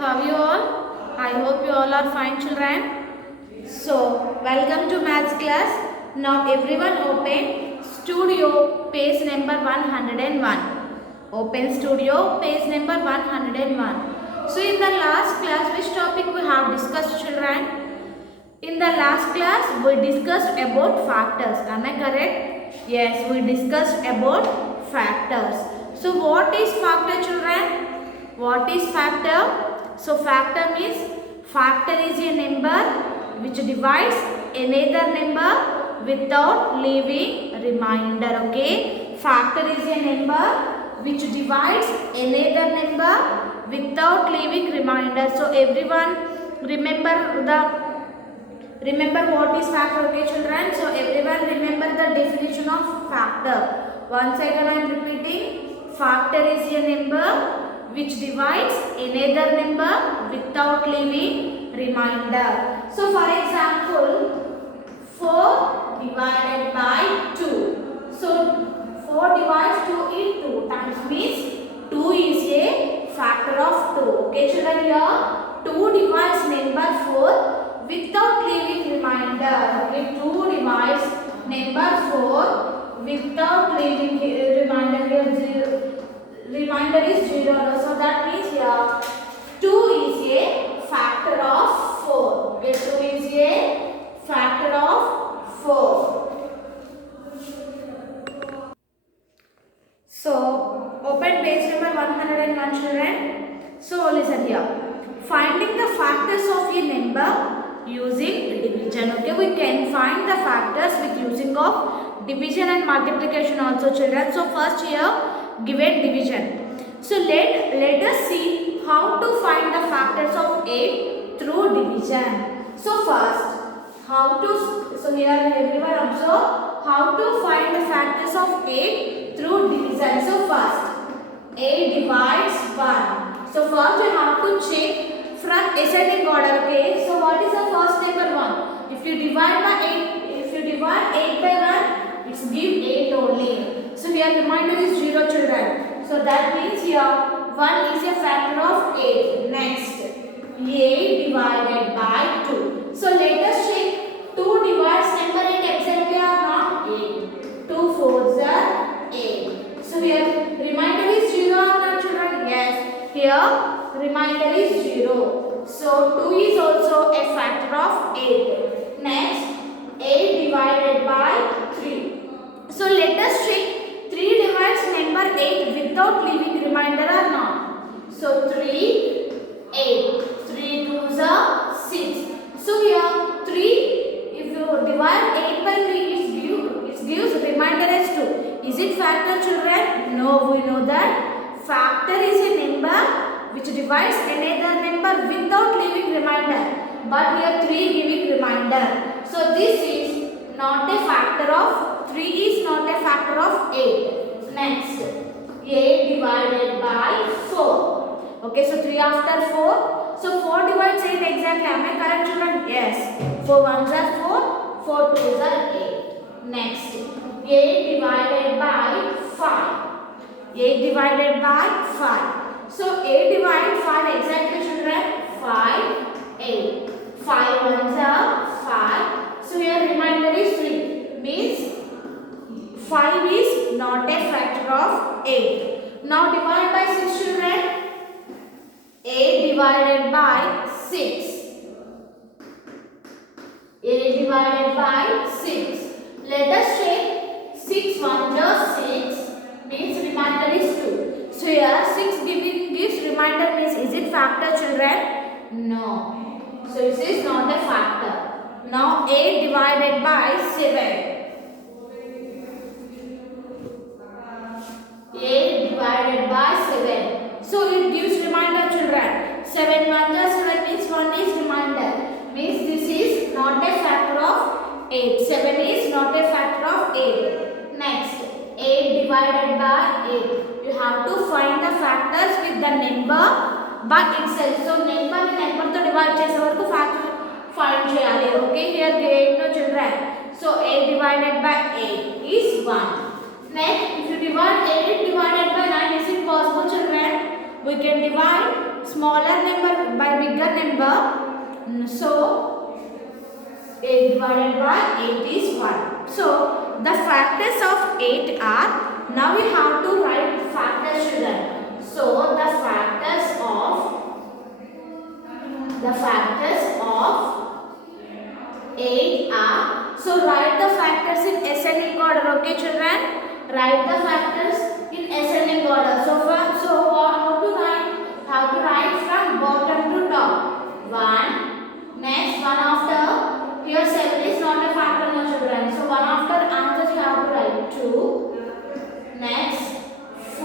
How you all? I hope you all are fine, children. So, welcome to maths class. Now, everyone open Studio page number 101. Open Studio page number 101. So, in the last class, which topic we have discussed, children? In the last class, we discussed about factors. Am I correct? Yes, we discussed about factors. So, what is factor, children? What is factor? So, factor means factor is a number which divides another number without leaving remainder. Okay, factor is a number which divides another number without leaving remainder. So, everyone remember what is factor, okay children? So everyone remember the definition of factor. Once again I am repeating, factor is a number which divides another number without leaving remainder. So for example, 4 divided by 2. So 4 divides 2 in 2 times means 2 is a factor of 2. Okay children, here 2 divides number 4 without leaving remainder. Okay, 2 divides number 4 without leaving remainder. Here remainder is 0. So that means here 2 is a factor of 4. Okay, 2 is a factor of 4. So open page number 101, children. So listen here. Finding the factors of a number using division. Okay, we can find the factors with using of division and multiplication also, children. So first here given division. So let us see how to find the factors of 8 through division. So first so here everyone observe how to find the factors of 8 through division. So first 8 divides 1. So first you have to check from ascending order. Okay, so what is the first number? 1. If you divide by 8 by 1, it's give 8 only. So here remainder is 0, children. So that means here 1 is a factor of 8. Next, 8 divided by 2. So let us check 2 divides number 8 exactly or not? 8. 2 4s are 8. So here remainder is 0 or not, children? Yes. Here remainder is 0. So 2 is also a factor of 8. Next, 8 divided by 3. So let us check 3 divides number 8 without leaving remainder or not. So 3, 8. 3 2s are 6. So here 3, if you divide 8 by 3, it gives remainder as 2. Is it factor, children? No, we know that factor is a number which divides another number without leaving remainder. But here 3 giving remainder. So this is not a factor of 3 is not a factor of 8. Next, 8 divided by 4. Okay, so 3 after 4. So 4 divides 8 exactly. Am I correct, children? Yes. 4 1s are 4. 4 2s are 8. Next, 8 divided by 5. 8 divided by 5. So 8 divided 5 exactly, children. 5, 8. 5 1s are 5. So here remainder is 3. Means 5 is not a factor of 8. Now divide by 6, children. 8 divided by 6. 8 divided by 6. Let us check 6 1 is 6. Means remainder is 2. So here 6 gives remainder means is it factor, children? No. So this is not a factor. Now 8 divided by 7. 8 divided by 7. So it gives remainder, children. 7 1 7 means 1 is remainder. Means this is not a factor of 8. 7 is not a factor of 8. Next, 8 divided by 8. You have to find the factors with the number by itself. So number to divide chese varaku factor find cheyali. Okay, here 8 no, children. So 8 divided by 8 is 1. Next, if you divide 8 divided by 9, is it possible, children? We can divide smaller number by bigger number. So 8 divided by 8 is 1. So the factors of 8 are, now we have to write factors children. So the factors of 8 are, so write the factors in ascending order, okay children? Write the factors in ascending order. So how to write from bottom to top. 1, next 1 after, here 7 is not a factor no children. So 1 after answers you have to write 2, next 4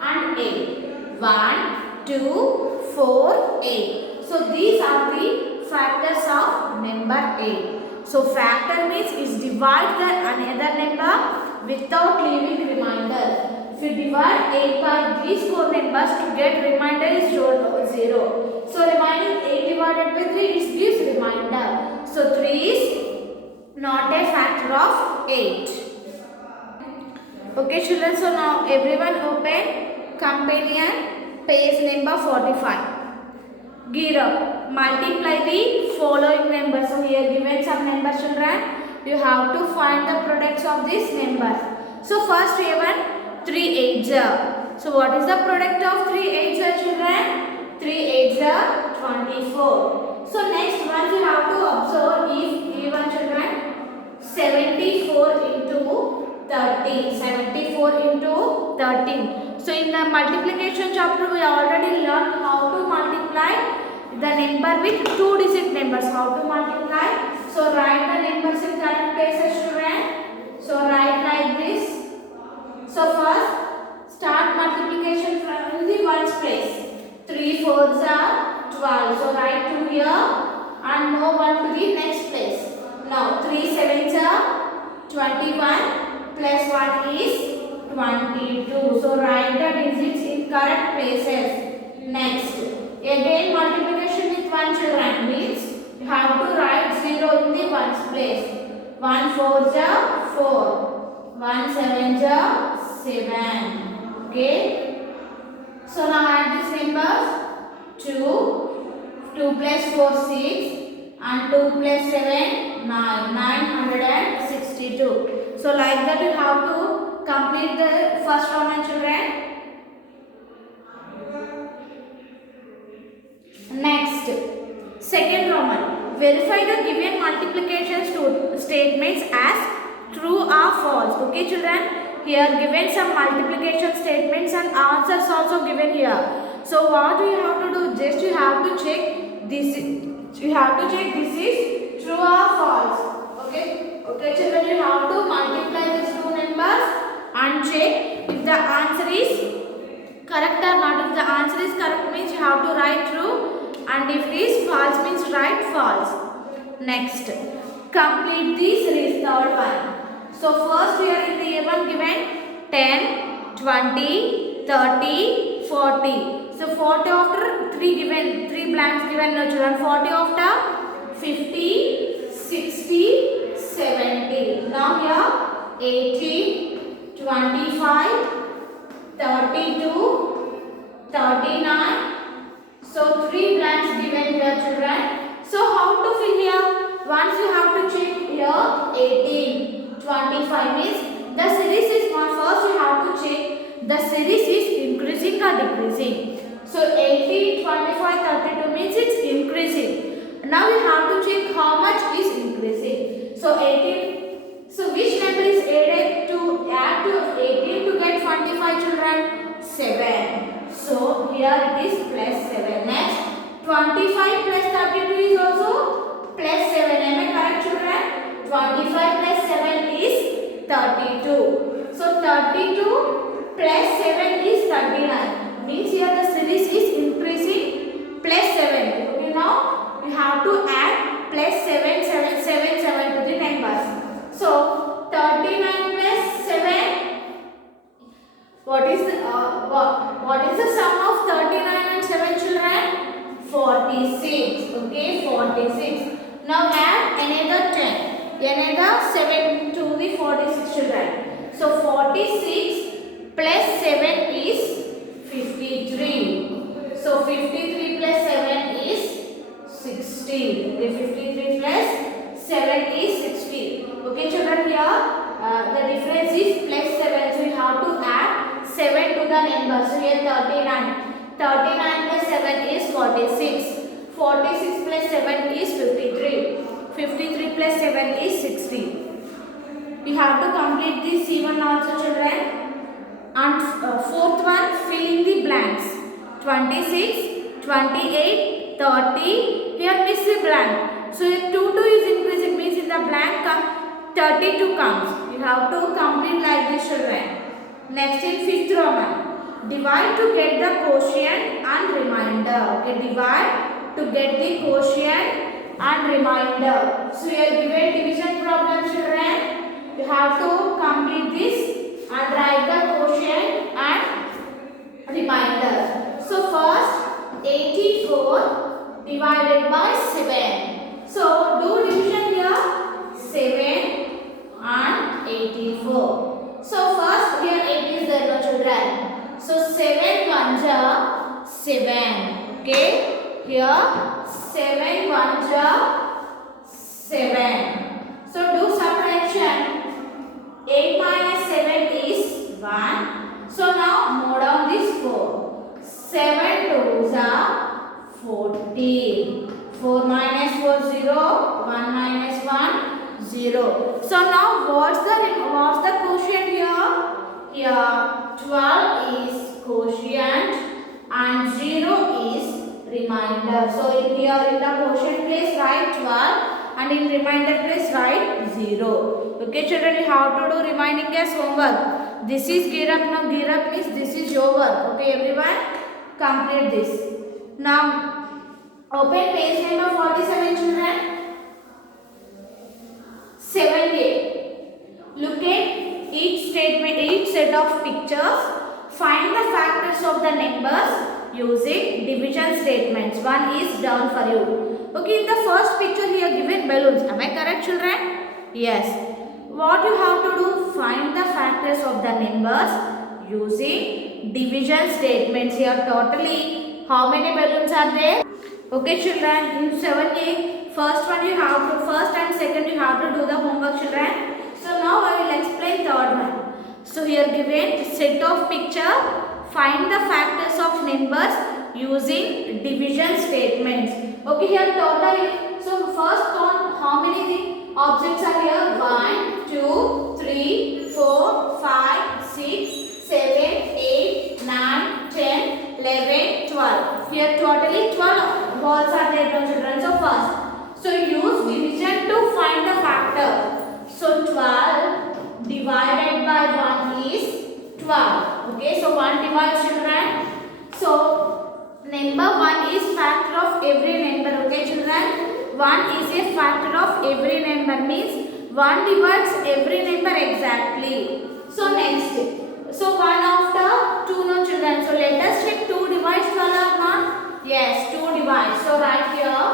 and 8. 1, 2, 4, 8. So these are the factors of number 8. So factor means is divide the another number without leaving remainder. If you divide 8 by these 4 numbers, to get remainder is 0. So remaining 8 divided by 3 is gives remainder. So 3 is not a factor of 8. Okay children, so now everyone open companion page number 45. Gear up. Multiply the following numbers. So here given some numbers children. You have to find the products of this number. So first we have 3 8s. So what is the product of 3 8s children? 3 8s are 24. So next one you have to observe if given children 74 into 13. 74 into 13. So in the multiplication chapter we already learned how to multiply the number with 2-digit numbers. How to multiply? So write the numbers in correct places children. So write like this. So first start multiplication from the ones place. 3 4s are 12. So write 2 here and move 1 to the next place. Now 3 7s are 21 plus 1 is 22. So write the digits in correct places. Next, again multiplication with 1 children means you have to write 0 in the ones place. 1 4s are 4. 1 7s are 7. Okay. So now add these numbers. 2 plus 4 6 and 2 plus 7 9. 962. So like that you have to complete the first Roman children. Next, second Roman. Verify the given multiplication statements as true or false. Okay children, here given some multiplication statements and answers also given here. So what you have to do? Just you have to check this. You have to check this is true or false. Okay. Okay children, you have to multiply these two numbers and check if the answer is correct or not. If the answer is correct means you have to write true, and if it is false means write false. Next, complete the series, third one. So first we are in the A1 given 10, 20, 30, 40. So 40 after 3 given, 3 blanks given no children. 40 after 50, 60, 70. Now here 80, 25, 32, 39. So 3 blanks given here children. So how to fill here? Once you have to check here 18, 25 means the series is not. First you have to check the series is increasing or decreasing. So 18, 25, 32 means it's increasing. Now you have to check how much is increasing. So 18. So which number is added to add to 18 to get 25 children? 7. So here it is plus 7. Next 25 plus 32 is also plus 7. Am I correct children? 25 plus 7 is 32. So 32 plus 7 is 39. Means here the series is increasing plus 7. Okay, now you have to add plus 7, 7, 7, 7 to the numbers. So 39 plus 7. What is the sum of 39 and 7 children? 46. Okay, 46. Now add another 10. Another 7 to the 46 children. So 46 plus 7 is 53. 60. Okay, 53 plus 7 is 60. Okay, children, here the difference is plus 7. So you have to add 7 to the number. So here 39. 39 plus 7 is 46. 46 plus 7 is 53. 53 plus 7 is 60. We have to complete this C1 also, children. And fourth one, fill in the blanks. 26, 28, 30. Here miss the blank. So if 2 is increasing, means in the blank 32 comes. You have to complete like this, children. Next in fifth Roman. Divide to get the quotient and remainder. Okay, divide to get the quotient and remainder. So you are given division problem, children. You have to complete this and write the quotient and remainder. So first 84 divided by 7. So do division here, 7 and 84. So first here 8 is there, no children. So 7 ones are 7. Okay, here 7 ones are 7. So do subtraction. 8 minus 7 is 1. So now move down this 4. 7 twos are 14. 4 minus 4 0. 1 minus 1 0. So now what's the quotient here? Here 12 is quotient and 0 is remainder. So in here in the quotient place write 12 and in remainder place write 0. Okay, children, you have to do remaining as homework. This is gear up. Now gear up means this is your work. Okay, everyone, complete this. Now open page number 47, children. 7a. Look at each statement, each set of pictures. Find the factors of the numbers using division statements. One is done for you. Okay, in the first picture here given balloons. Am I correct, children? Yes. What you have to do? Find the factors of the numbers using division statements. Here totally how many balloons are there? Okay, children, in 7a, first and second you have to do the homework, children. So now I will explain third one. So here given set of picture, find the factors of numbers using division statements. Okay, here total. So first count how many objects are here. 1, 2, 3, 4, 5, 6, 7, 8, 9, 10, 11, 12. Here totally 12 balls are there, children. So first, so use division to find the factor. So 12 divided by 1 is 12. Okay, so 1 divides, children. So number 1 is factor of every number. Okay, children. 1 is a factor of every number, means 1 divides every number exactly. So next, so 1 after 2, no children. So let us check 2 divides 12 or not? Yes, 2 divides. So right here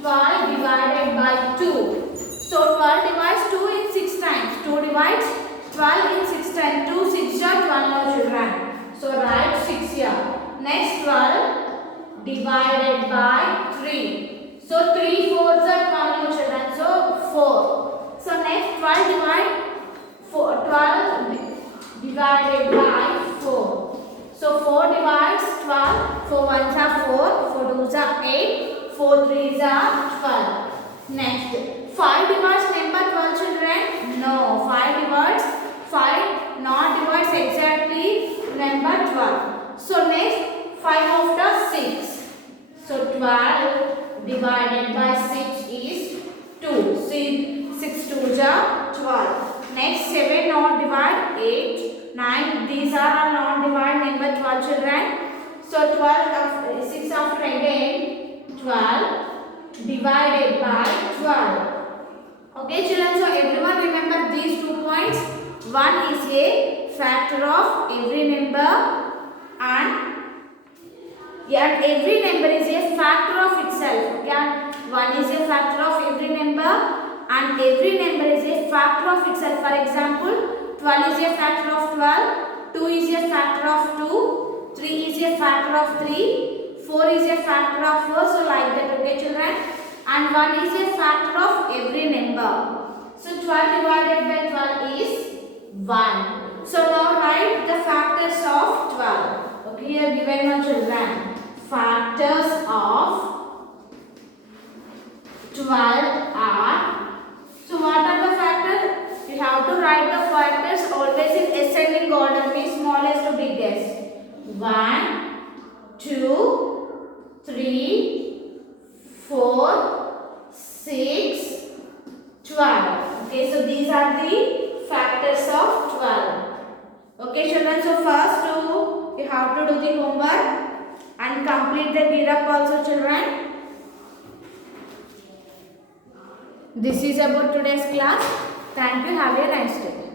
12 divided by 2. So 12 divides 2 in 6 times. 2 divides 12 in 6 times. 2 6 are 12, no children. So write 6 here. Next 12 divided by 3. So 3 fours are 12, no children. So 4. So next 12 divided by 4. So 4 divides 12. 4 ones are 4. 4 twos are 8. 4 threes are 12. Next 5 divides number 12, children. No, 5 divides 5 not divides exactly number 12. So next 5 after 6. So 12 divided by 6 is 2. See, 6 twos are 12. Next 7 not divide 8, 9. These are not divide number 12, children. So 6 after again 12 divided by 12. Okay, children. So everyone remember these 2 points. One is a factor of every number and every number is a factor of itself. Okay? 1 is a factor of every number and every number is a factor of itself. For example, 12 is a factor of 12, 2 is a factor of 2, 3 is a factor of 3, 4 is a factor of 4. So like that. Okay, children. and 1 is a factor of every number. So 12 divided by 12 is 1. So now write the factors of 12. Okay, here given my children. Factors of 12 are, so what are the factors? You have to write the factors always in ascending order, means smallest to biggest. 1, 2, 3, 4, 6, 12. Okay, so these are the factors of 12. Okay, children, so first you have to do the homework and complete the gear up also, children. This is about today's class. Thank you. Have a nice day.